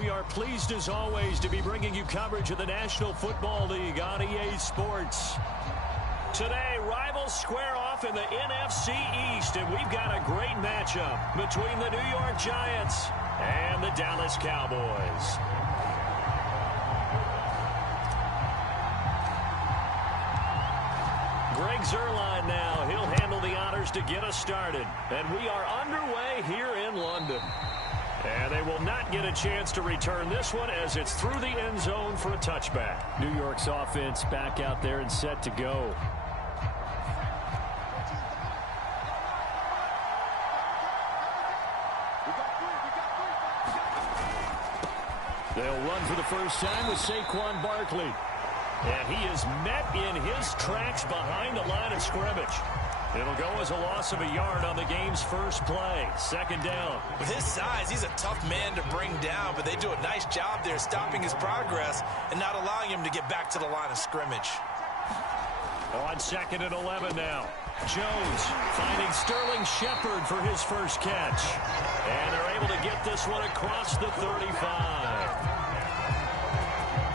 We are pleased as always to be bringing you coverage of the National Football League on EA Sports. Today, rivals square off in the NFC East, and we've got a great matchup between the New York Giants and the Dallas Cowboys. Greg Zuerlein now. He'll handle the honors to get us started. And we are underway here in London. And they will not get a chance to return this one as it's through the end zone for a touchback. New York's offense back out there and set to go. They'll run for the first time with Saquon Barkley. And he is met in his tracks behind the line of scrimmage. It'll go as a loss of a yard on the game's first play. Second down. With his size, he's a tough man to bring down, but they do a nice job there stopping his progress and not allowing him to get back to the line of scrimmage. On 2nd and 11 now. Jones finding Sterling Shepard for his first catch. And they're able to get this one across the 35.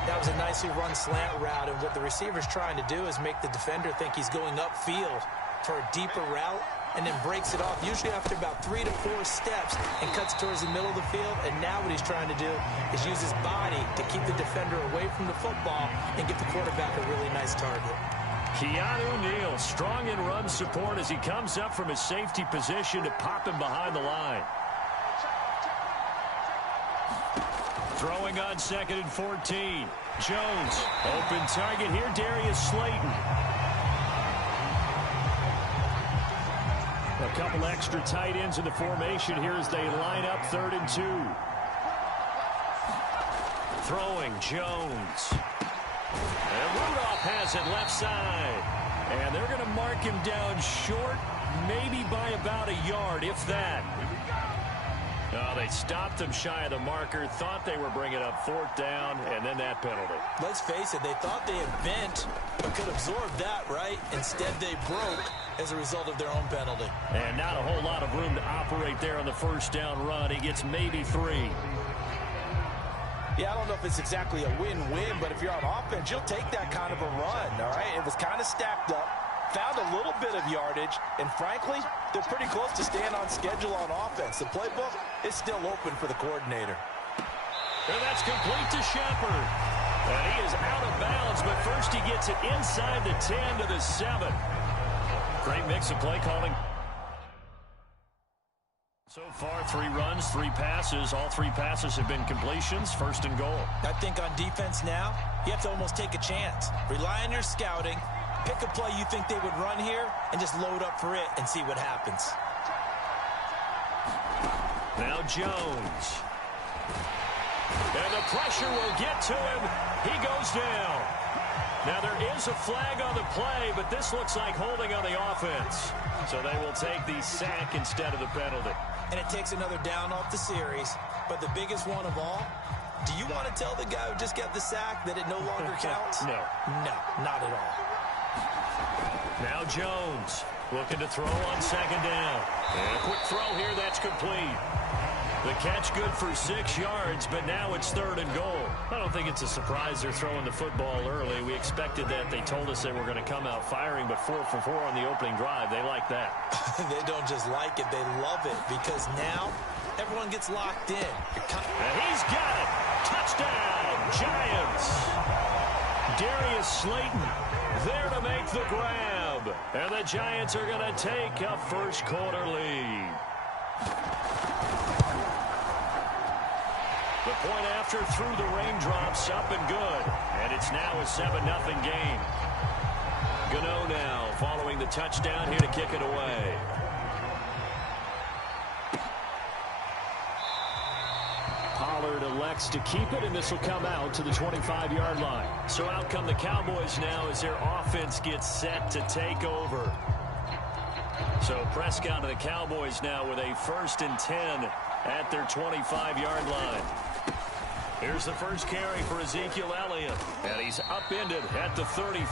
That was a nicely run slant route, and what the receiver's trying to do is make the defender think he's going upfield for a deeper route, and then breaks it off, usually after about 3 to 4 steps, and cuts towards the middle of the field. And now what he's trying to do is use his body to keep the defender away from the football and get the quarterback a really nice target. Keanu Neal, strong in run support as he comes up from his safety position to pop him behind the line. Throwing on 2nd and 14. Jones, open target here, Darius Slayton. A couple extra tight ends in the formation here as they line up 3rd and 2. Throwing, Jones. And Rudolph has it left side. And they're going to mark him down short, maybe by about a yard, if that. Oh, they stopped him shy of the marker, thought they were bringing up 4th down, and then that penalty. Let's face it, they thought they had bent, but could absorb that, right? Instead, they broke as a result of their own penalty. And not a whole lot of room to operate there on the first down run. He gets maybe 3. Yeah, I don't know if it's exactly a win-win, but if you're on offense, you'll take that kind of a run, all right? It was kind of stacked up, found a little bit of yardage, and frankly, they're pretty close to staying on schedule on offense. The playbook is still open for the coordinator. And that's complete to Shepard. And he is out of bounds, but first he gets it inside the 10 to the 7. Great mix of play calling. So far, 3 runs, 3 passes. All 3 passes have been completions. 1st and goal. I think on defense now, you have to almost take a chance. Rely on your scouting. Pick a play you think they would run here and just load up for it and see what happens. Now Jones. And the pressure will get to him. He goes down. Now there is a flag on the play, but this looks like holding on the offense. So they will take the sack instead of the penalty. And it takes another down off the series. But the biggest one of all, do you want to tell the guy who just got the sack that it no longer counts? No. No, not at all. Now Jones looking to throw on 2nd down. And a quick throw here, that's complete. The catch good for 6 yards, but now it's 3rd and goal. I don't think it's a surprise they're throwing the football early. We expected that. They told us they were going to come out firing, but 4 for 4 on the opening drive. They like that. They don't just like it, they love it, because now everyone gets locked in. And he's got it. Touchdown, Giants. Darius Slayton there to make the grab. And the Giants are going to take a first quarter lead. The point after through the raindrops, up and good. And it's now a 7-0 game. Gano now following the touchdown here to kick it away. Pollard elects to keep it, and this will come out to the 25-yard line. So out come the Cowboys now as their offense gets set to take over. So Prescott and the Cowboys now with a 1st and 10 at their 25-yard line. Here's the first carry for Ezekiel Elliott. And he's upended at the 33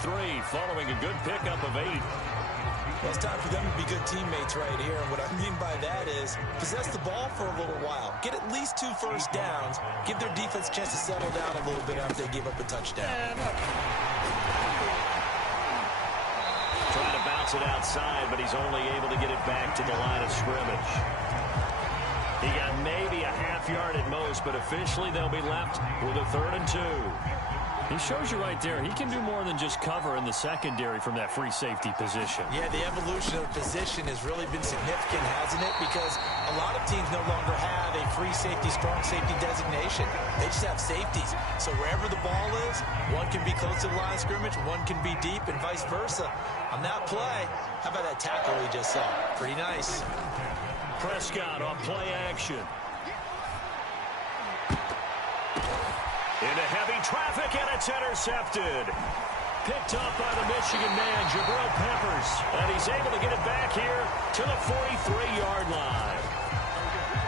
following a good pickup of 8. Well, it's time for them to be good teammates right here. And what I mean by that is possess the ball for a little while. Get at least 2 first downs. Give their defense a chance to settle down a little bit after they give up a touchdown. Trying to bounce it outside, but he's only able to get it back to the line of scrimmage. He got maybe a half yard at most, but officially they'll be left with a 3rd and 2. He shows you right there, he can do more than just cover in the secondary from that free safety position. Yeah, the evolution of the position has really been significant, hasn't it? Because a lot of teams no longer have a free safety, strong safety designation. They just have safeties. So wherever the ball is, one can be close to the line of scrimmage, one can be deep, and vice versa. On that play, how about that tackle we just saw? Pretty nice. Prescott on play action. Into heavy traffic, and it's intercepted. Picked up by the Michigan man, Jabril Peppers. And he's able to get it back here to the 43-yard line.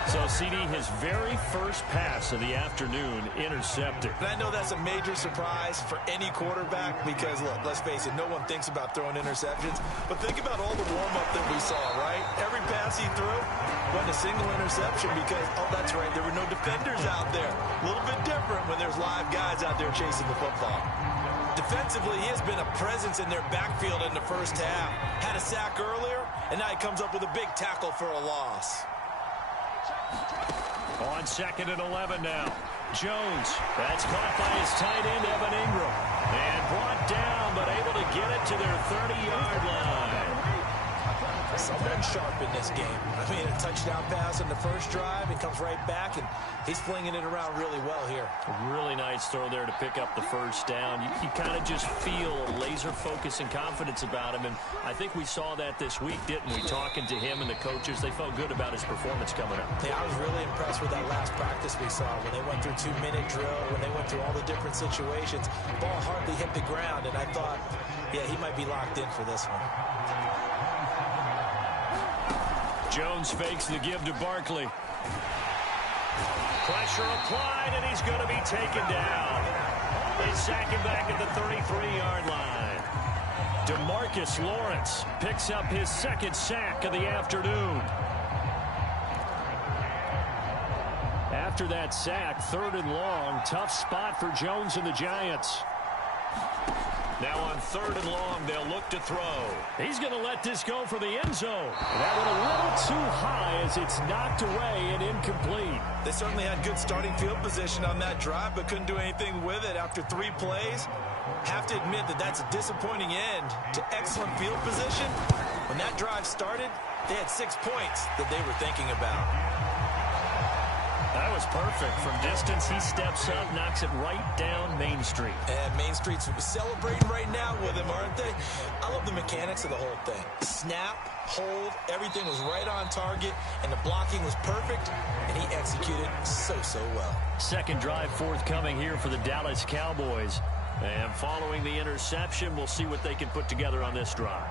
So, CD, his very first pass of the afternoon intercepted. And I know that's a major surprise for any quarterback because, look, let's face it, no one thinks about throwing interceptions. But think about all the warm-up that we saw, right? Every pass he threw wasn't a single interception because, oh, that's right, there were no defenders out there. A little bit different when there's live guys out there chasing the football. Defensively, he has been a presence in their backfield in the first half. Had a sack earlier, and now he comes up with a big tackle for a loss. On 2nd and 11 now. Jones. That's caught by his tight end, Evan Ingram. And brought down, but able to get it to their 30-yard line. Someone sharp in this game. I mean, a touchdown pass on the first drive. It comes right back, and he's flinging it around really well here. A really nice throw there to pick up the first down. You kind of just feel laser focus and confidence about him, and I think we saw that this week, didn't we? Talking to him and the coaches, they felt good about his performance coming up. Yeah, I was really impressed with that last practice we saw when they went through 2-minute drill, when they went through all the different situations. Ball hardly hit the ground, and I thought, yeah, he might be locked in for this one. Jones fakes the give to Barkley. Pressure applied, and he's going to be taken down. They sack him back at the 33-yard line. DeMarcus Lawrence picks up his 2nd sack of the afternoon. After that sack, 3rd and long, tough spot for Jones and the Giants. Now on 3rd and long, they'll look to throw. He's going to let this go for the end zone. That went a little too high as it's knocked away and incomplete. They certainly had good starting field position on that drive, but couldn't do anything with it after 3 plays. Have to admit that that's a disappointing end to excellent field position. When that drive started, they had 6 points that they were thinking about. That was perfect. From distance, he steps up, knocks it right down Main Street. And Main Street's celebrating right now with him, aren't they? I love the mechanics of the whole thing. Snap, hold, everything was right on target, and the blocking was perfect, and he executed so well. Second drive forthcoming here for the Dallas Cowboys. And following the interception, we'll see what they can put together on this drive.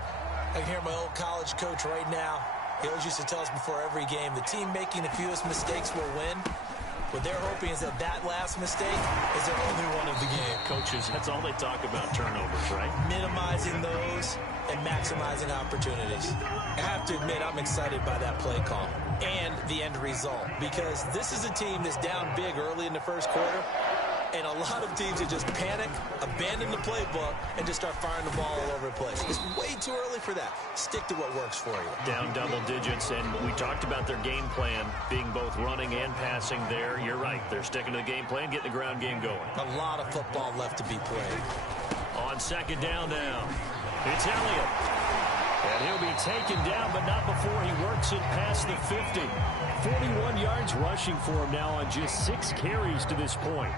I can hear my old college coach right now. He always used to tell us before every game, the team making the fewest mistakes will win. What they're hoping is that last mistake is their only one of the game. Coaches, that's all they talk about, turnovers, right? Minimizing those and maximizing opportunities. I have to admit, I'm excited by that play call and the end result because this is a team that's down big early in the first quarter. And a lot of teams that just panic, abandon the playbook, and just start firing the ball all over the place. It's way too early for that. Stick to what works for you. Down double digits, and we talked about their game plan being both running and passing there. You're right. They're sticking to the game plan, getting the ground game going. A lot of football left to be played. On 2nd down now, it's Elliott. And he'll be taken down, but not before he works it past the 50. 41 yards rushing for him now on just 6 carries to this point.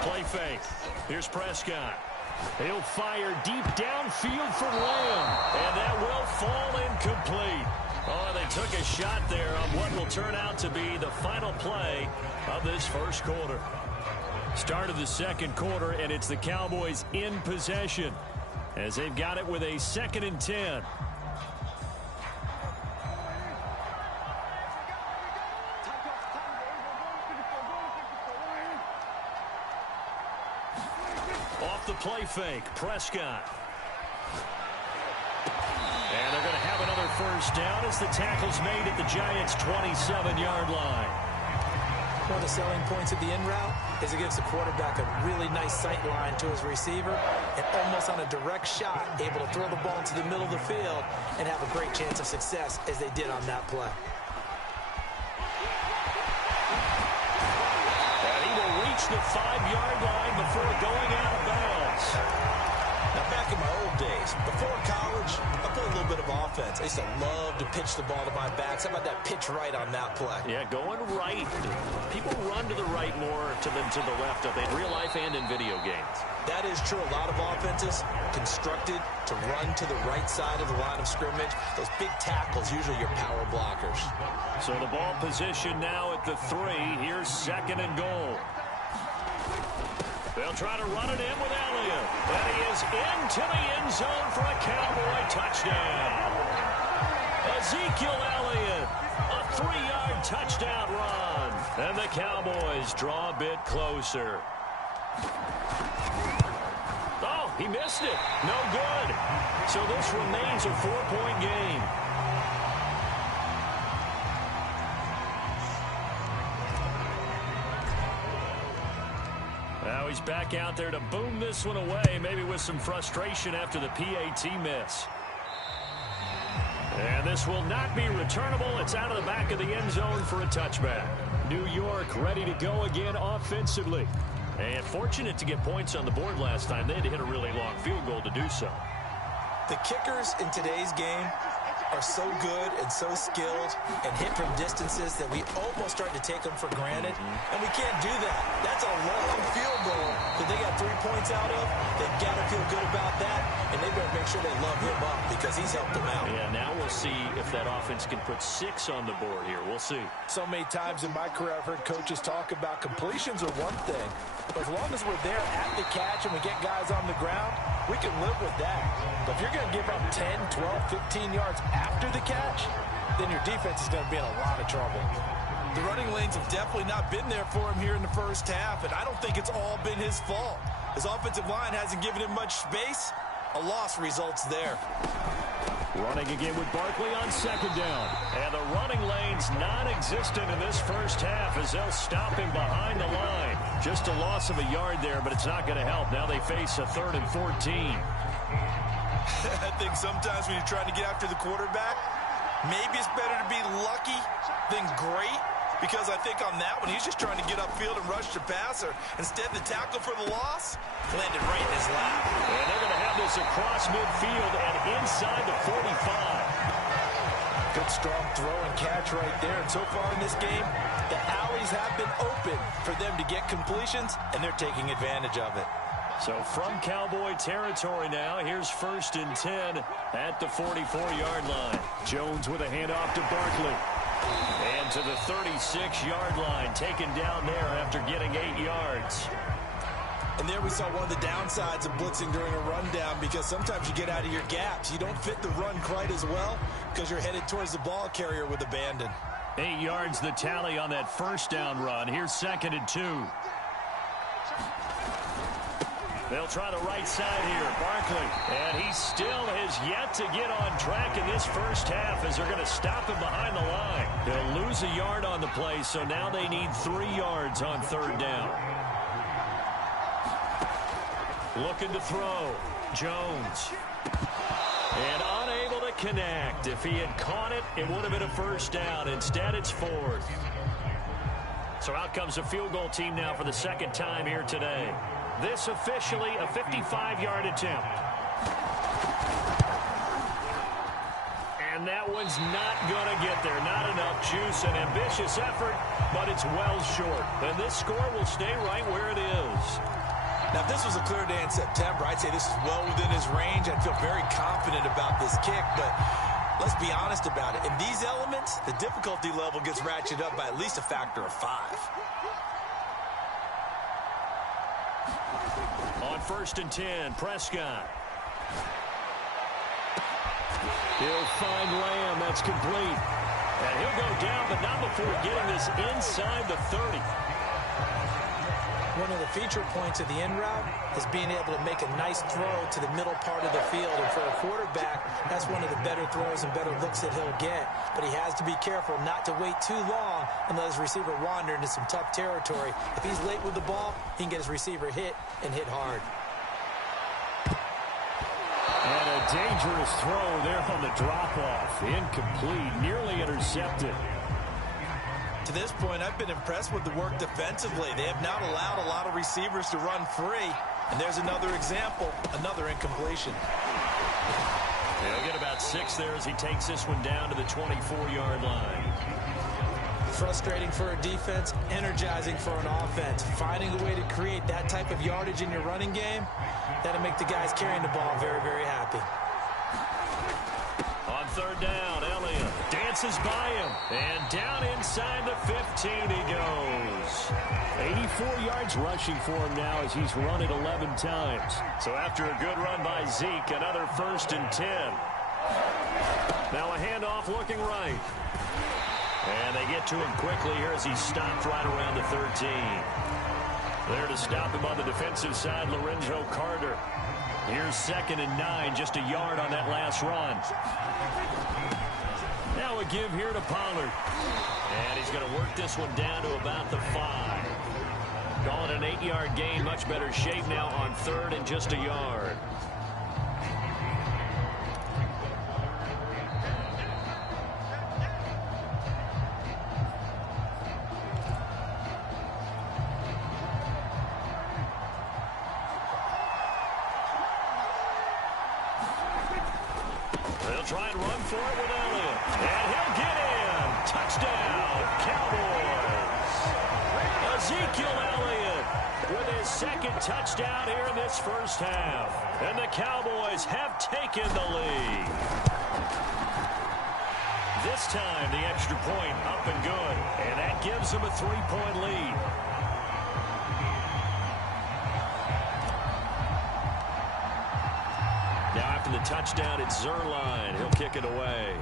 Play fake. Here's Prescott. He'll fire deep downfield for Lamb. And that will fall incomplete. Oh, they took a shot there on what will turn out to be the final play of this first quarter. Start of the second quarter, and it's the Cowboys in possession as they've got it with a 2nd and 10. Off the play fake. Prescott. And they're going to have another first down as the tackle's made at the Giants' 27-yard line. One of the selling points of the in route is it gives the quarterback a really nice sight line to his receiver and almost on a direct shot able to throw the ball into the middle of the field and have a great chance of success as they did on that play. And he will reach the 5-yard line before going out of bounds. Now, back in my old days, before college, I played a little bit of offense. I used to love to pitch the ball to my backs. How about that pitch right on that play? Yeah, going right. People run to the right more than to the left of it in real life and in video games. That is true. A lot of offenses constructed to run to the right side of the line of scrimmage. Those big tackles, usually your power blockers. So the ball position now at the 3. Here's 2nd and goal. They'll try to run it in with Elliott. And he is into the end zone for a Cowboy touchdown. Ezekiel Elliott, a 3-yard touchdown run. And the Cowboys draw a bit closer. Oh, he missed it. No good. So this remains a 4-point game. Now he's back out there to boom this one away, maybe with some frustration after the PAT miss. And this will not be returnable. It's out of the back of the end zone for a touchback. New York ready to go again offensively. And fortunate to get points on the board last time. They had to hit a really long field goal to do so. The kickers in today's game are so good and so skilled and hit from distances that we almost start to take them for granted. And we can't do that. That's a long field goal that they got 3 points out of. They've got to feel good about that, and they better make sure they love him up because he's helped them out. Yeah, now we'll see if that offense can put 6 on the board here. We'll see. So many times in my career I've heard coaches talk about completions are one thing, but as long as we're there at the catch and we get guys on the ground, we can live with that. But if you're going to give up 10, 12, 15 yards after the catch, then your defense is going to be in a lot of trouble. The running lanes have definitely not been there for him here in the first half, and I don't think it's all been his fault. His offensive line hasn't given him much space. A loss results there. Running again with Barkley on 2nd down. And the running lane's non-existent in this first half as they'll stop him behind the line. Just a loss of a yard there, but it's not going to help. Now they face a 3rd and 14. I think sometimes when you're trying to get after the quarterback, maybe it's better to be lucky than great, because I think on that one, he's just trying to get upfield and rush the passer. Instead, the tackle for the loss landed right in his lap. And they're going to have this across midfield and inside the 45. Good strong throw and catch right there. And so far in this game, the alleys have been open for them to get completions, and they're taking advantage of it. So from Cowboy territory now, here's 1st and 10 at the 44-yard line. Jones with a handoff to Barkley. And to the 36-yard line, taken down there after getting 8 yards. And there we saw one of the downsides of blitzing during a rundown, because sometimes you get out of your gaps. You don't fit the run quite as well because you're headed towards the ball carrier with abandon. 8 yards the tally on that first down run. Here's 2nd and 2. They'll try the right side here, Barkley. And he still has yet to get on track in this first half as they're going to stop him behind the line. They'll lose a yard on the play, so now they need 3 yards on 3rd down. Looking to throw. Jones. And unable to connect. If he had caught it, it would have been a first down. Instead, it's 4th. So out comes a field goal team now for the 2nd time here today. This officially a 55-yard attempt. And that one's not going to get there. Not enough juice. An ambitious effort, but it's well short. And this score will stay right where it is. Now, if this was a clear day in September, I'd say this is well within his range. I'd feel very confident about this kick, but let's be honest about it. In these elements, the difficulty level gets ratcheted up by at least a factor of 5. On 1st and 10, Prescott. He'll find Lamb. That's complete. And he'll go down, but not before getting this inside the 30. One of the feature points of the in route is being able to make a nice throw to the middle part of the field. And for a quarterback, that's one of the better throws and better looks that he'll get. But he has to be careful not to wait too long and let his receiver wander into some tough territory. If he's late with the ball, he can get his receiver hit and hit hard. And a dangerous throw there on the drop-off. Incomplete, nearly intercepted. To this point, I've been impressed with the work defensively. They have not allowed a lot of receivers to run free. And there's another example, another incompletion. He'll get about 6 there as he takes this one down to the 24-yard line. Frustrating for a defense, energizing for an offense. Finding a way to create that type of yardage in your running game, that'll make the guys carrying the ball very, very happy. On third down, Elliott dances by him, and down inside the 15 he goes. 84 yards rushing for him now as he's run it 11 times. So after a good run by Zeke, another 1st and 10. Now a handoff looking right. And they get to him quickly here as he's stopped right around the 13. There to stop him on the defensive side, Lorenzo Carter. Here's 2nd and 9, just a yard on that last run. Now a give here to Pollard. And he's going to work this one down to about the 5. Calling an 8-yard gain, much better shape now on 3rd and just a yard. Try and run for it with Elliott. And he'll get in. Touchdown, Cowboys. Ezekiel Elliott with his 2nd touchdown here in this first half. And the Cowboys have taken the lead. This time, the extra point up and good. And that gives them a 3-point lead. Now after the touchdown, it's Zuerlein. He'll kick it away.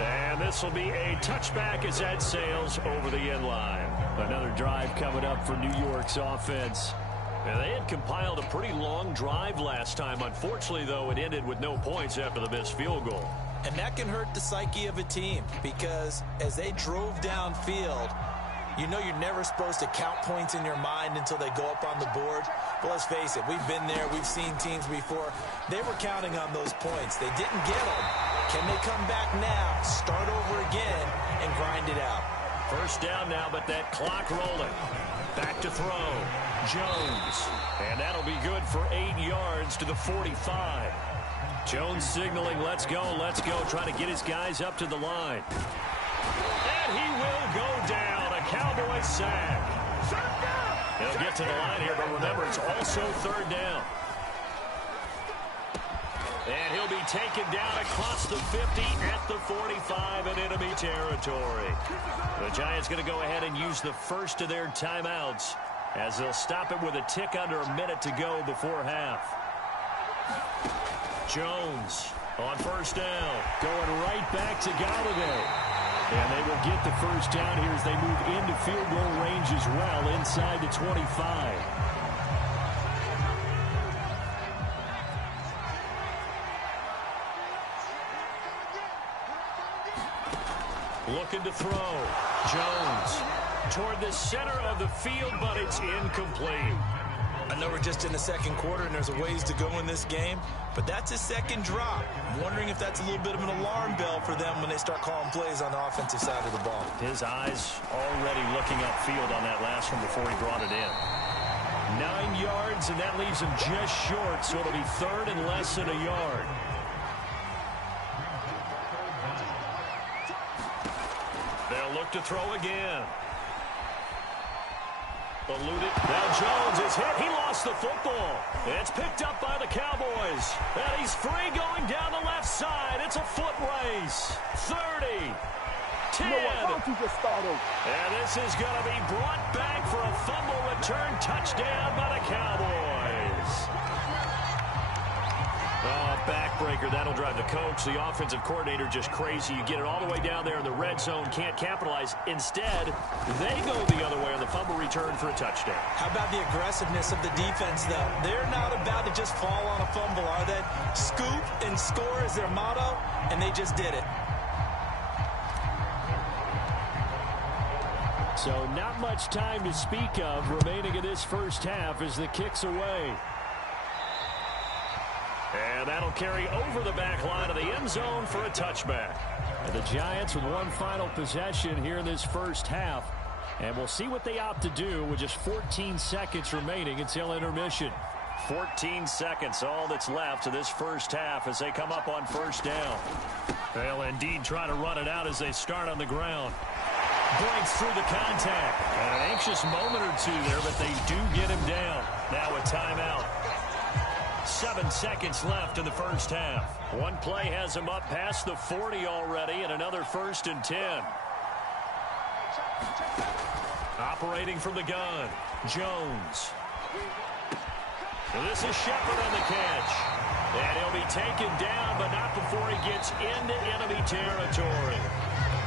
And this will be a touchback as that sails over the end line. Another drive coming up for New York's offense. And they had compiled a pretty long drive last time. Unfortunately, though, it ended with no points after the missed field goal. And that can hurt the psyche of a team because as they drove downfield, you know you're never supposed to count points in your mind until they go up on the board. But let's face it, we've been there. We've seen teams before. They were counting on those points. They didn't get them. Can they come back now, start over again, and grind it out? First down now, but that clock rolling. Back to throw. Jones. And that'll be good for 8 yards to the 45. Jones signaling, let's go, trying to get his guys up to the line. And he will go down. A Cowboy sack. He'll get to the line here, but remember, it's also 3rd down. And he'll be taken down across the 50 at the 45 in enemy territory. The Giants going to go ahead and use the first of their timeouts as they'll stop it with a tick under a minute to go before half. Jones on first down, going right back to Golladay. And they will get the first down here as they move into field goal range as well, inside the 25. Looking to throw. Jones toward the center of the field, but it's incomplete. I know we're just in the 2nd quarter and there's a ways to go in this game, but that's his 2nd drop. I'm wondering if that's a little bit of an alarm bell for them when they start calling plays on the offensive side of the ball. His eyes already looking upfield on that last one before he brought it in. 9 yards, and that leaves him just short, so it'll be 3rd and less than a yard. They'll look to throw again. Eluded. Now Jones is hit. He lost the football. It's picked up by the Cowboys. And he's free going down the left side. It's a foot race. 30. 10. And this is going to be brought back for a fumble return touchdown by the Cowboys. Oh, back backbreaker, that'll drive the coach, the offensive coordinator, just crazy. You get it all the way down there in the red zone, can't capitalize. Instead, they go the other way on the fumble return for a touchdown. How about the aggressiveness of the defense, though? They're not about to just fall on a fumble, are they? Scoop and score is their motto, and they just did it. So not much time to speak of remaining in this first half as the kick's away. And that'll carry over the back line of the end zone for a touchback. And the Giants with one final possession here in this first half. And we'll see what they opt to do with just 14 seconds remaining until intermission. 14 seconds, all that's left of this first half as they come up on first down. They'll indeed try to run it out as they start on the ground. Breaks through the contact. And an anxious moment or two there, but they do get him down. Now a timeout. 7 seconds left in the first half. One play has him up past the 40 already, and another 1st and 10. Operating from the gun, Jones. This is Shepard on the catch. And he'll be taken down, but not before he gets into enemy territory.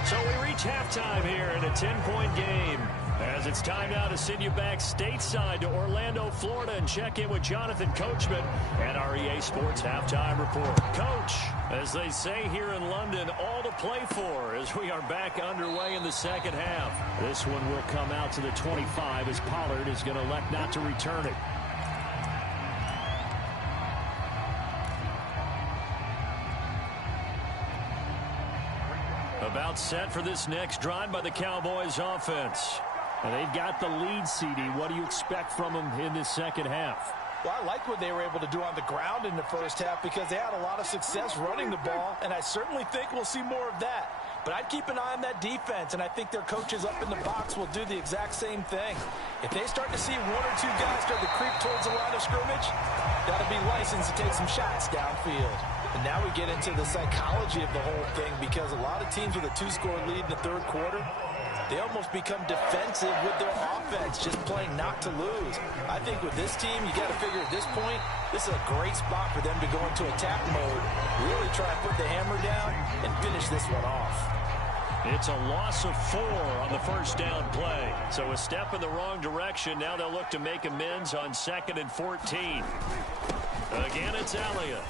So we reach halftime here in a 10-point game. As it's time now to send you back stateside to Orlando, Florida, and check in with Jonathan Coachman at our EA Sports Halftime Report. Coach, as they say here in London, all to play for as we are back underway in the second half. This one will come out to the 25 as Pollard is going to elect not to return it. About set for this next drive by the Cowboys offense. And they've got the lead, CD. What do you expect from them in this second half? Well, I like what they were able to do on the ground in the first half because they had a lot of success running the ball, and I certainly think we'll see more of that. But I'd keep an eye on that defense, and I think their coaches up in the box will do the exact same thing. If they start to see one or two guys start to creep towards the line of scrimmage, that'll be licensed to take some shots downfield. And now we get into the psychology of the whole thing because a lot of teams with a 2-score lead in the third quarter, they almost become defensive with their offense, just playing not to lose. I think with this team, you got to figure at this point, this is a great spot for them to go into attack mode, really try and put the hammer down and finish this one off. It's a loss of 4 on the first down play. So a step in the wrong direction. Now they'll look to make amends on 2nd and 14. Again, it's Elliott.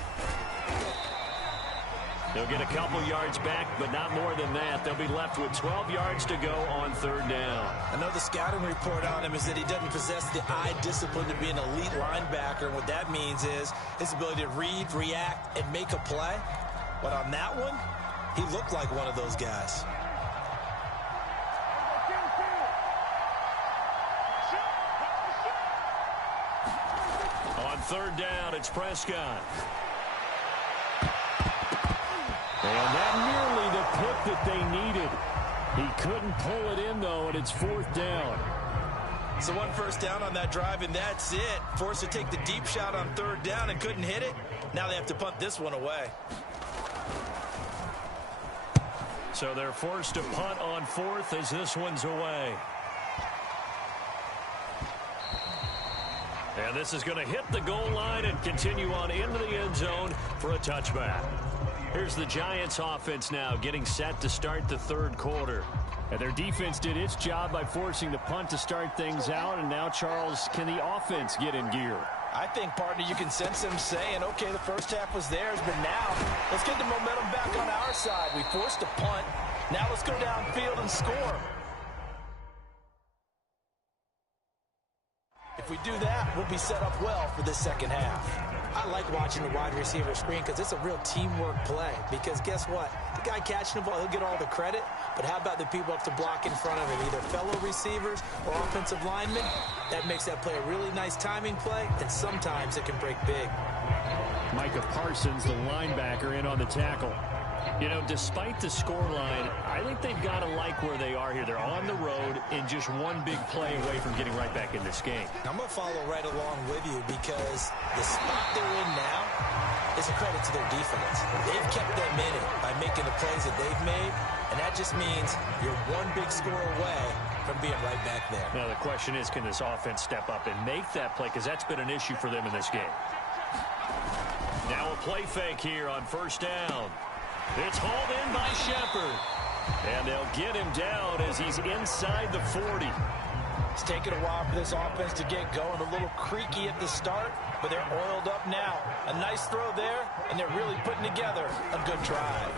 They'll get a couple yards back, but not more than that. They'll be left with 12 yards to go on 3rd down. I know the scouting report on him is that he doesn't possess the eye discipline to be an elite linebacker. And what that means is his ability to read, react, and make a play. But on that one, he looked like one of those guys. On 3rd down, it's Prescott. And that nearly the pick that they needed. He couldn't pull it in, though, and it's 4th down. So 1 first down on that drive, and that's it. Forced to take the deep shot on 3rd down and couldn't hit it. Now they have to punt this one away. So they're forced to punt on 4th as this one's away. And this is going to hit the goal line and continue on into the end zone for a touchback. Here's the Giants offense now getting set to start the 3rd quarter. And their defense did its job by forcing the punt to start things out. And now, Charles, can the offense get in gear? I think, partner, you can sense them saying, okay, the first half was theirs, but now let's get the momentum back on our side. We forced a punt. Now let's go downfield and score. If we do that, we'll be set up well for this second half. I like watching the wide receiver screen because it's a real teamwork play. Because guess what? The guy catching the ball, he'll get all the credit. But how about the people up to block in front of him, either fellow receivers or offensive linemen? That makes that play a really nice timing play, and sometimes it can break big. Micah Parsons, the linebacker, in on the tackle. You know, despite the scoreline, I think they've got to like where they are here. They're on the road and just one big play away from getting right back in this game. I'm going to follow right along with you because the spot they're in now is a credit to their defense. They've kept them in it by making the plays that they've made, and that just means you're one big score away from being right back there. Now, the question is, can this offense step up and make that play? Because that's been an issue for them in this game. Now a play fake here on first down. It's hauled in by Shepard. And they'll get him down as he's inside the 40. It's taken a while for this offense to get going. A little creaky at the start, but they're oiled up now. A nice throw there, and they're really putting together a good drive.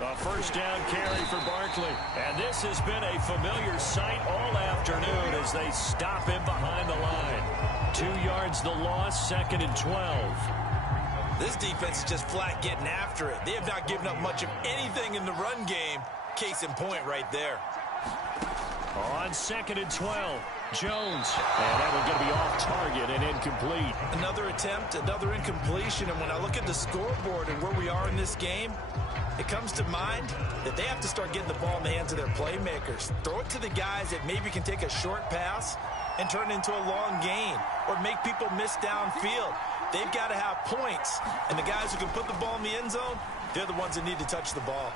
A first down carry for Barkley. And this has been a familiar sight all afternoon as they stop him behind the line. 2 yards the loss, 2nd and 12. This defense is just flat getting after it. They have not given up much of anything in the run game. Case in point right there. On 2nd and 12, Jones. And that will be off target and incomplete. Another attempt, another incompletion. And when I look at the scoreboard and where we are in this game, it comes to mind that they have to start getting the ball in the hands of their playmakers. Throw it to the guys that maybe can take a short pass and turn it into a long gain or make people miss downfield. They've got to have points. And the guys who can put the ball in the end zone, they're the ones that need to touch the ball.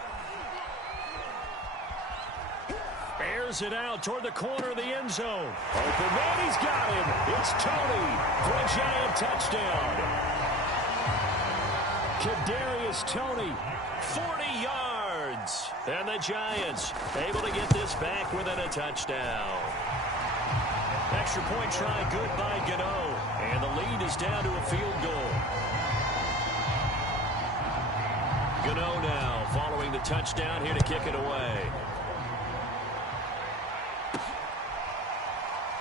Airs it out toward the corner of the end zone. Open man, he's got him. It's Tony for a Giant touchdown. Kadarius Toney, 40 yards. And the Giants able to get this back within a touchdown. Extra point try good by Gano. And the lead is down to a field goal. Gano now following the touchdown here to kick it away.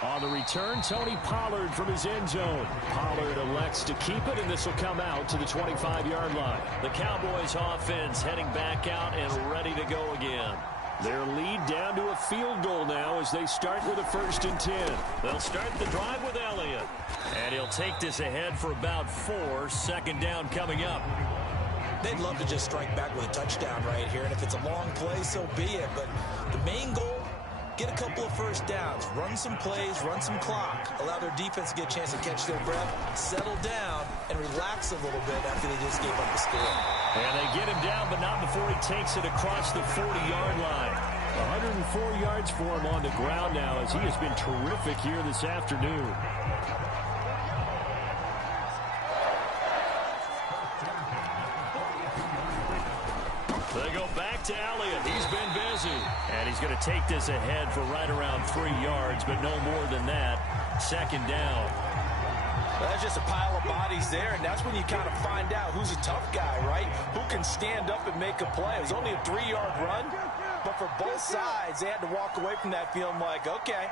On the return, Tony Pollard from his end zone. Pollard elects to keep it, and this will come out to the 25-yard line. The Cowboys offense heading back out and ready to go again. Their lead down to a field goal now as they start with a 1st and 10. They'll start the drive with Elliott. And he'll take this ahead for about 4. 2nd down coming up. They'd love to just strike back with a touchdown right here. And if it's a long play, so be it. But the main goal, get a couple of first downs, run some plays, run some clock, allow their defense to get a chance to catch their breath, settle down, and relax a little bit after they just gave up the score. And they get him down, but not before he takes it across the 40-yard line. 104 yards for him on the ground now as he has been terrific here this afternoon. They go back to Elliott. He's been busy. And he's going to take this ahead for right around 3 yards, but no more than that. 2nd down. Well, that's just a pile of bodies there, and that's when you kind of find out who's a tough guy, right? Who can stand up and make a play. It was only a 3-yard run, but for both sides, they had to walk away from that feeling like, okay,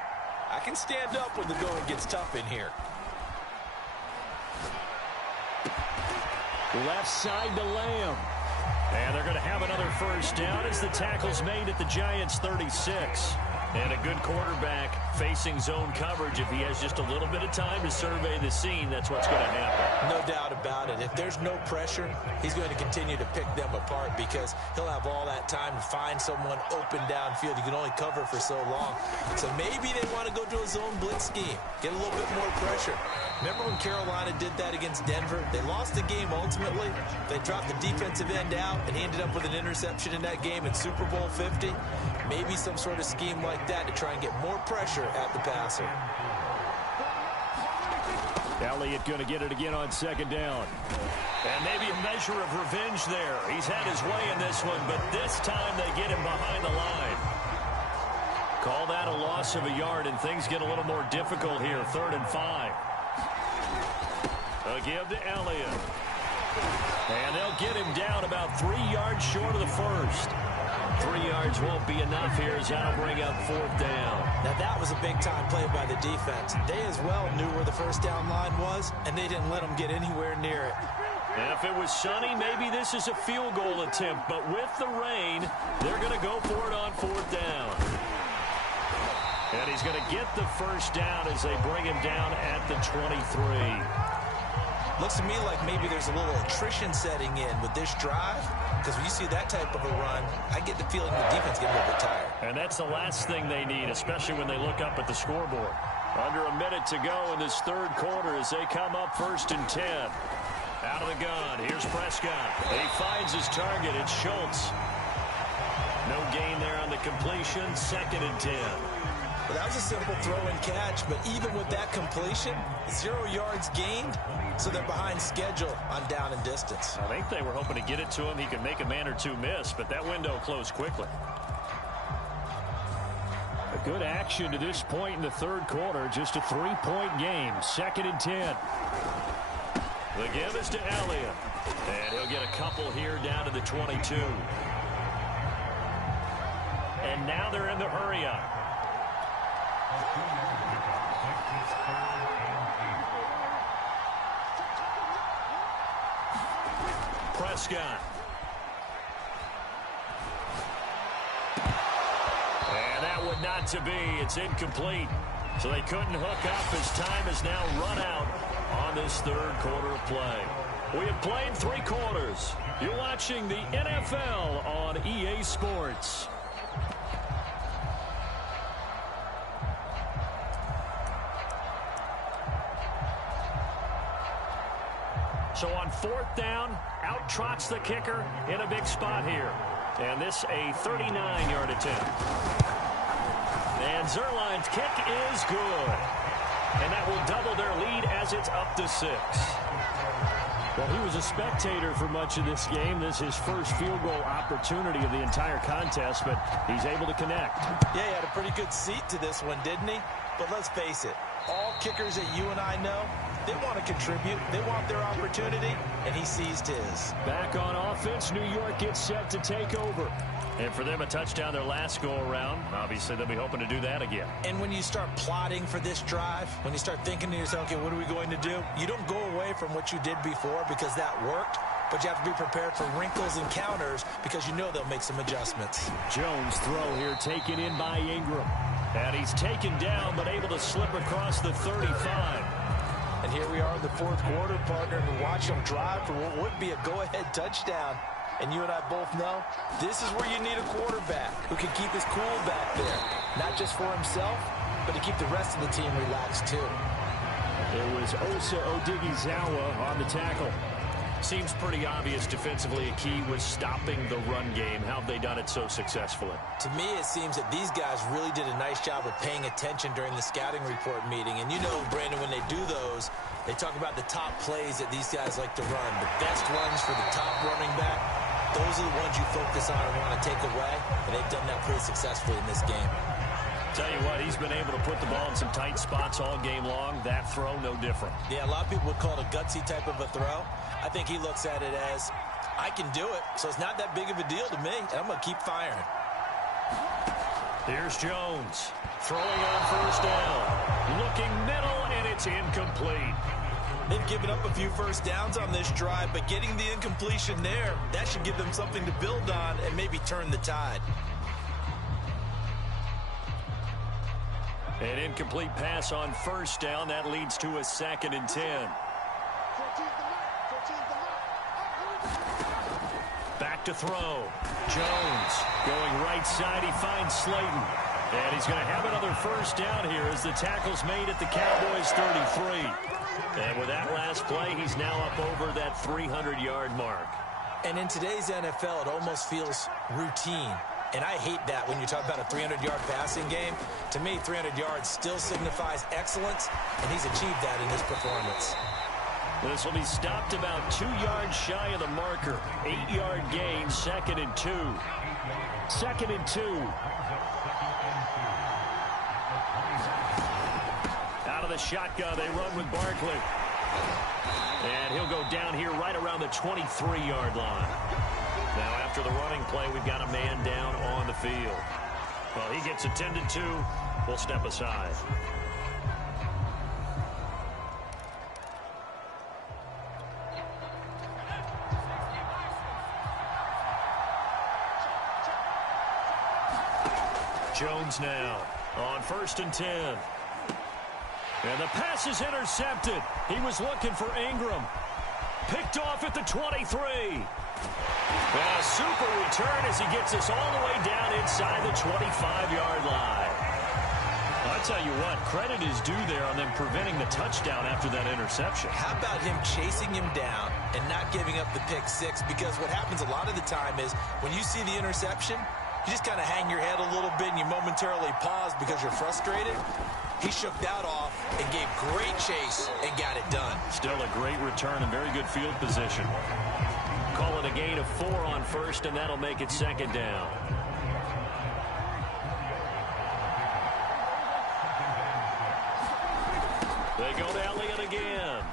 I can stand up when the going gets tough in here. Left side to Lamb. And they're going to have another first down as the tackle's made at the Giants' 36. And a good quarterback facing zone coverage. If he has just a little bit of time to survey the scene, that's what's going to happen. No doubt about it. If there's no pressure, he's going to continue to pick them apart because he'll have all that time to find someone open downfield. You can only cover for so long. So maybe they want to go to a zone blitz scheme, get a little bit more pressure. Remember when Carolina did that against Denver? They lost the game ultimately. They dropped the defensive end out, and he ended up with an interception in that game in Super Bowl 50. Maybe some sort of scheme like that to try and get more pressure at the passer. Elliott going to get it again on 2nd down. And maybe a measure of revenge there. He's had his way in this one, but this time they get him behind the line. Call that a loss of a yard, and things get a little more difficult here. 3rd and 5. A give to Elliott. And they'll get him down about 3 yards short of the first. 3 yards won't be enough here as that'll bring up 4th down. Now that was a big-time play by the defense. They as well knew where the first down line was, and they didn't let them get anywhere near it. And if it was sunny, maybe this is a field goal attempt. But with the rain, they're going to go for it on 4th down. And he's going to get the first down as they bring him down at the 23. Looks to me like maybe there's a little attrition setting in with this drive, because when you see that type of a run, I get the feeling the defense getting a little bit tired. And that's the last thing they need, especially when they look up at the scoreboard. Under a minute to go in this 3rd quarter as they come up 1st and 10. Out of the gun, here's Prescott. He finds his target, it's Schultz. No gain there on the completion, 2nd and 10. Well, that was a simple throw and catch, but even with that completion, 0 yards gained, so they're behind schedule on down and distance. I think they were hoping to get it to him. He could make a man or two miss, but that window closed quickly. A good action to this point in the third quarter. Just a 3-point game. 2nd and 10. The give is to Elliott. And he'll get a couple here down to the 22. And now they're in the hurry-up. Prescott. And that would not to be. It's incomplete. So they couldn't hook up as time has now run out on this third quarter of play. We have played 3 quarters. You're watching the NFL on EA Sports. So on 4th down, out trots the kicker in a big spot here. And this a 39-yard attempt. And Zuerlein's kick is good. And that will double their lead as it's up to 6. Well, he was a spectator for much of this game. This is his first field goal opportunity of the entire contest, but he's able to connect. Yeah, he had a pretty good seat to this one, didn't he? But let's face it, all kickers that you and I know, they want to contribute. They want their opportunity, and he seized his. Back on offense, New York gets set to take over. And for them, a touchdown their last go-around. Obviously, they'll be hoping to do that again. And when you start plotting for this drive, when you start thinking to yourself, okay, what are we going to do? You don't go away from what you did before because that worked, but you have to be prepared for wrinkles and counters because you know they'll make some adjustments. Jones' throw here taken in by Ingram. And he's taken down, but able to slip across the 35. And here we are in the fourth quarter, partner, and watch them drive for what would be a go-ahead touchdown. And you and I both know this is where you need a quarterback who can keep his cool back there. Not just for himself, but to keep the rest of the team relaxed too. It was Osa Odighizuwa on the tackle. Seems pretty obvious defensively a key was stopping the run game. How have they done it so successfully? To me, it seems that these guys really did a nice job of paying attention during the scouting report meeting. And you know, Brandon, when they do those, they talk about the top plays that these guys like to run. The best runs for the top running back. Those are the ones you focus on and want to take away, and they've done that pretty successfully in this game. Tell you what, he's been able to put the ball in some tight spots all game long. That throw, no different. Yeah, a lot of people would call it a gutsy type of a throw. I think he looks at it as, I can do it, so it's not that big of a deal to me, and I'm going to keep firing. Here's Jones, throwing on 1st down. Looking middle, and it's incomplete. They've given up a few first downs on this drive, but getting the incompletion there, that should give them something to build on and maybe turn the tide. An incomplete pass on 1st down. That leads to a 2nd and 10. Back to throw. Jones going right side. He finds Slayton. And he's going to have another 1st down here as the tackle's made at the Cowboys 33. And with that last play, he's now up over that 300-yard mark. And in today's NFL, it almost feels routine. And I hate that when you talk about a 300-yard passing game. To me, 300 yards still signifies excellence, and he's achieved that in his performance. This will be stopped about 2 yards shy of the marker. 8-yard gain, 2nd and 2. 2nd and 2. Out of the shotgun, they run with Barkley. And he'll go down here right around the 23-yard line. Now, after the running play, we've got a man down on the field. Well, he gets attended to. We'll step aside. Jones now on 1st and 10. And the pass is intercepted. He was looking for Ingram. Picked off at the 23. A super return as he gets us all the way down inside the 25-yard line. I'll tell you what, credit is due there on them preventing the touchdown after that interception. How about him chasing him down and not giving up the pick six? Because what happens a lot of the time is when you see the interception, You just kind of hang your head a little bit and you momentarily pause because you're frustrated. He shook that off and gave great chase and got it done. Still a great return and very good field position. Call it a gain of 4 on first, and that'll make it second down. They go to Elliott again.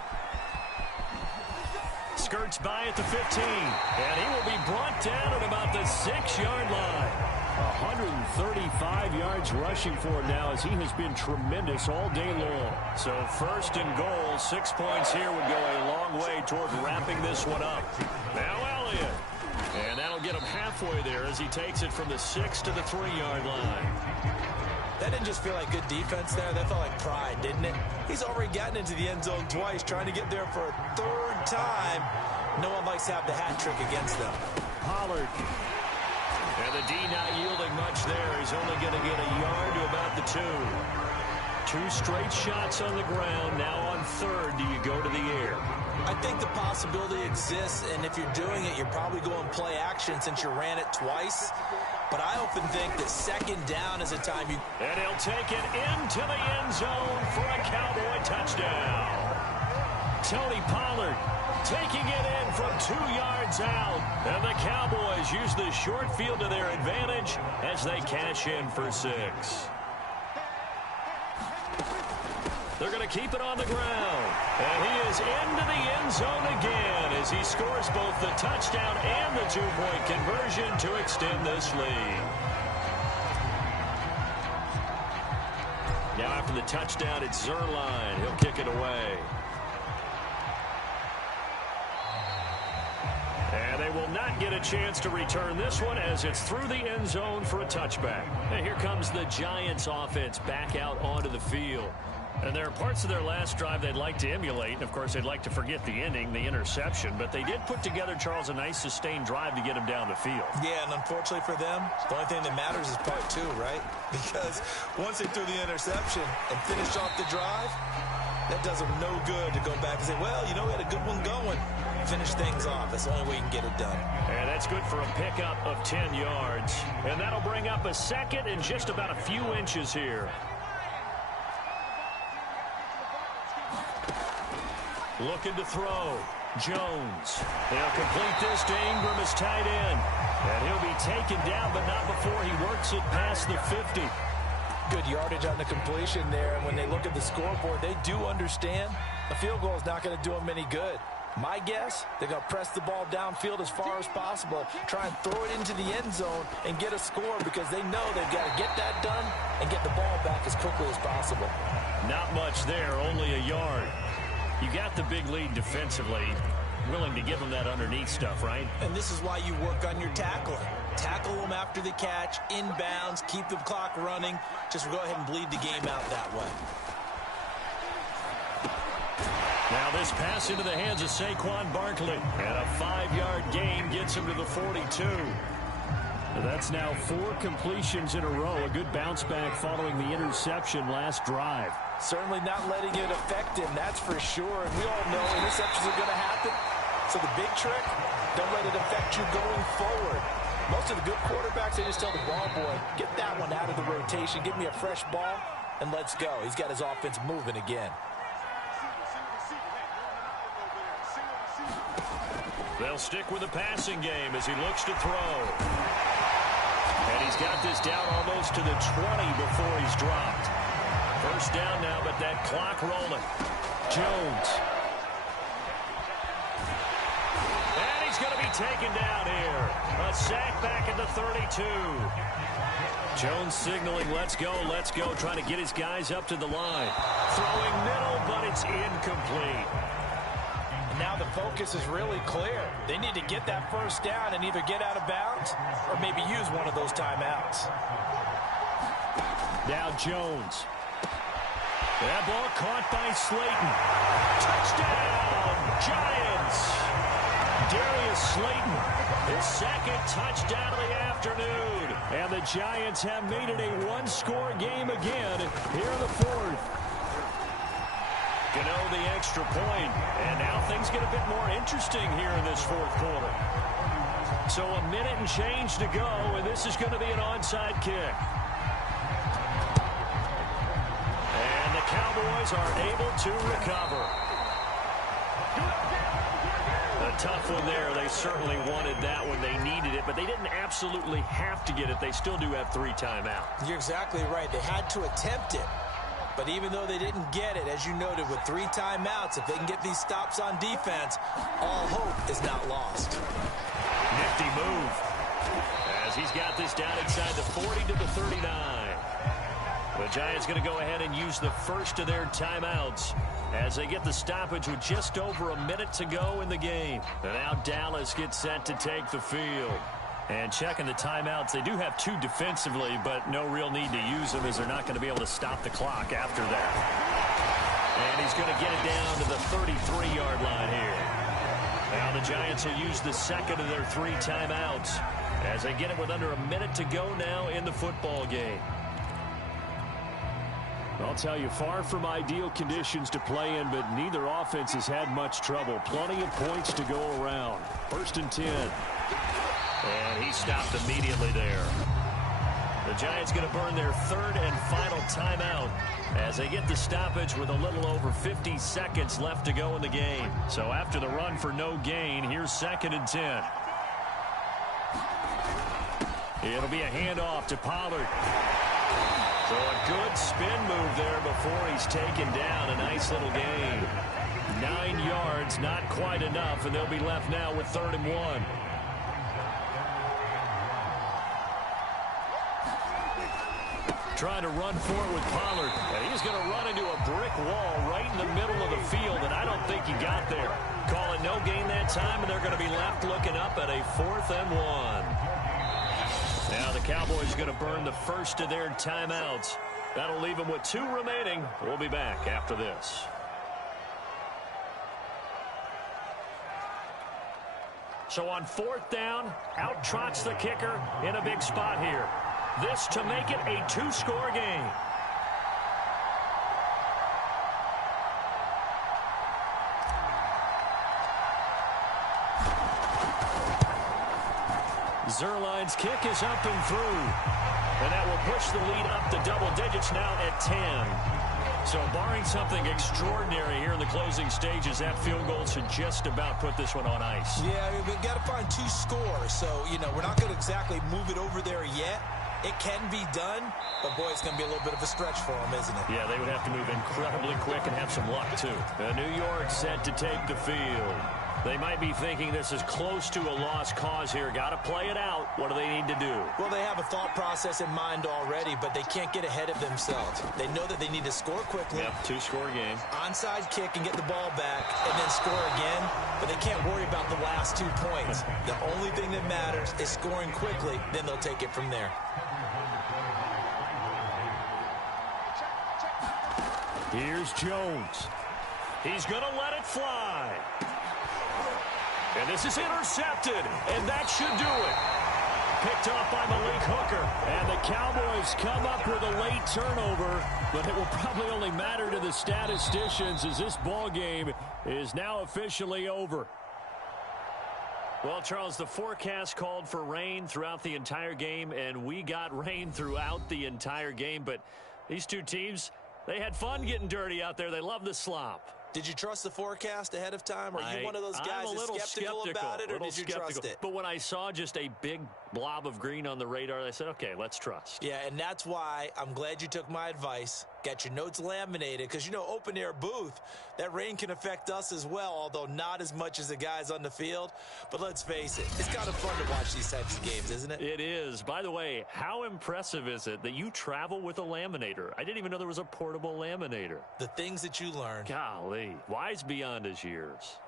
Skirts by at the 15, and he will be brought down at about the 6-yard line. 135 yards rushing for him now, as he has been tremendous all day long. So first and goal, 6 points here would go a long way toward wrapping this one up. Now Elliott. And that'll get him halfway there as he takes it from the 6 to the 3-yard line. That didn't just feel like good defense there. That felt like pride, didn't it? He's already gotten into the end zone twice, trying to get there for a 3rd time. No one likes to have the hat trick against them. Pollard. And the D not yielding much there. He's only going to get a yard to about the 2. 2 straight shots on the ground. Now on 3rd, do you go to the air? I think the possibility exists, and if you're doing it, you're probably going play action since you ran it twice. But I often think that 2nd down is a time you... And he'll take it into the end zone for a Cowboy touchdown. Tony Pollard taking it in from 2 yards out. And the Cowboys use the short field to their advantage as they cash in for 6. They're going to keep it on the ground. And he is into the end zone again as he scores both the touchdown and the 2-point conversion to extend this lead. Now after the touchdown, it's Zuerlein. He'll kick it away. And they will not get a chance to return this one as it's through the end zone for a touchback. And here comes the Giants offense back out onto the field. And there are parts of their last drive they'd like to emulate. And, of course, they'd like to forget the ending, the interception. But they did put together, Charles, a nice sustained drive to get him down the field. Yeah, and unfortunately for them, the only thing that matters is part 2, right? Because once they threw the interception and finished off the drive, that does them no good to go back and say, well, you know, we had a good one going. Finish things off. That's the only way you can get it done. And that's good for a pickup of 10 yards. And that'll bring up a 2nd and just about a few inches here. Looking to throw. Jones. They'll complete this to Ingram as tight end. And he'll be taken down, but not before he works it past the 50. Good yardage on the completion there. And when they look at the scoreboard, they do understand a field goal is not going to do them any good. My guess, they're going to press the ball downfield as far as possible, try and throw it into the end zone and get a score because they know they've got to get that done and get the ball back as quickly as possible. Not much there, only a yard. You got the big lead defensively, willing to give them that underneath stuff, right? And this is why you work on your tackling. Tackle them after the catch, inbounds, keep the clock running. Just go ahead and bleed the game out that way. Now this pass into the hands of Saquon Barkley. And a 5-yard gain gets him to the 42. That's now 4 completions in a row. A good bounce back following the interception last drive. Certainly not letting it affect him, that's for sure. And we all know interceptions are going to happen. So the big trick, don't let it affect you going forward. Most of the good quarterbacks, they just tell the ball boy, get that one out of the rotation, give me a fresh ball, and let's go. He's got his offense moving again. They'll stick with the passing game as he looks to throw. And he's got this down almost to the 20 before he's dropped. First down now, but that clock rolling. Jones. And he's going to be taken down here. A sack back at the 32. Jones signaling, let's go, trying to get his guys up to the line. Throwing middle, but it's incomplete. Now the focus is really clear. They need to get that first down and either get out of bounds or maybe use one of those timeouts. Now Jones. That ball caught by Slayton. Touchdown, Giants. Darius Slayton, his 2nd touchdown of the afternoon. And the Giants have made it a 1-score game again here in the 4th. Gano the extra point, and now things get a bit more interesting here in this 4th quarter. So a minute and change to go, and this is going to be an onside kick. And the Cowboys are able to recover. A tough one there. They certainly wanted that when they needed it, but they didn't absolutely have to get it. They still do have 3 timeouts. You're exactly right. They had to attempt it. But even though they didn't get it, as you noted, with 3 timeouts, if they can get these stops on defense, all hope is not lost. Nifty move as he's got this down inside the 40 to the 39. The Giants going to go ahead and use the first of their timeouts as they get the stoppage with just over a minute to go in the game. And now Dallas gets set to take the field. And checking the timeouts, they do have 2 defensively, but no real need to use them as they're not going to be able to stop the clock after that. And he's going to get it down to the 33-yard line here. Now the Giants will use the second of their 3 timeouts as they get it with under a minute to go now in the football game. I'll tell you, far from ideal conditions to play in, but neither offense has had much trouble. Plenty of points to go around. 1st and 10. And he stopped immediately there. The Giants going to burn their 3rd and final timeout as they get the stoppage with a little over 50 seconds left to go in the game. So after the run for no gain, here's 2nd and 10. It'll be a handoff to Pollard. So a good spin move there before he's taken down. A nice little gain. 9 yards, not quite enough, and they'll be left now with 3rd and 1. Trying to run for it with Pollard. And he's going to run into a brick wall right in the middle of the field, and I don't think he got there. Call it no gain that time, and they're going to be left looking up at a 4th and 1. Now the Cowboys are going to burn the first of their timeouts. That'll leave them with 2 remaining. We'll be back after this. So on 4th down, out trots the kicker in a big spot here. This to make it a 2-score game. Zuerlein's kick is up and through. And that will push the lead up to double digits now at 10. So barring something extraordinary here in the closing stages, that field goal should just about put this one on ice. Yeah, we've got to find 2 scores. So, we're not going to exactly move it over there yet. It can be done, but, boy, it's going to be a little bit of a stretch for them, isn't it? Yeah, they would have to move incredibly quick and have some luck, too. New York set to take the field. They might be thinking this is close to a lost cause here. Got to play it out. What do they need to do? Well, they have a thought process in mind already, but they can't get ahead of themselves. They know that they need to score quickly. Yep, 2-score game. Onside kick and get the ball back and then score again, but they can't worry about the last 2 points. The only thing that matters is scoring quickly, then they'll take it from there. Here's Jones. He's going to let it fly. And this is intercepted, and that should do it. Picked off by Malik Hooker, and the Cowboys come up with a late turnover, but it will probably only matter to the statisticians as this ball game is now officially over. Well, Charles, the forecast called for rain throughout the entire game, and we got rain throughout the entire game, but these 2 teams, they had fun getting dirty out there. They love the slop. Did you trust the forecast ahead of time? Are you one of those guys that's skeptical about it, or did you trust it? But when I saw just a big blob of green on the radar, I said, okay, let's trust. Yeah, and that's why I'm glad you took my advice. Got your notes laminated, because, open-air booth, that rain can affect us as well, although not as much as the guys on the field. But let's face it, it's kind of fun to watch these types of games, isn't it? It is. By the way, how impressive is it that you travel with a laminator? I didn't even know there was a portable laminator. The things that you learn. Golly, wise beyond his years.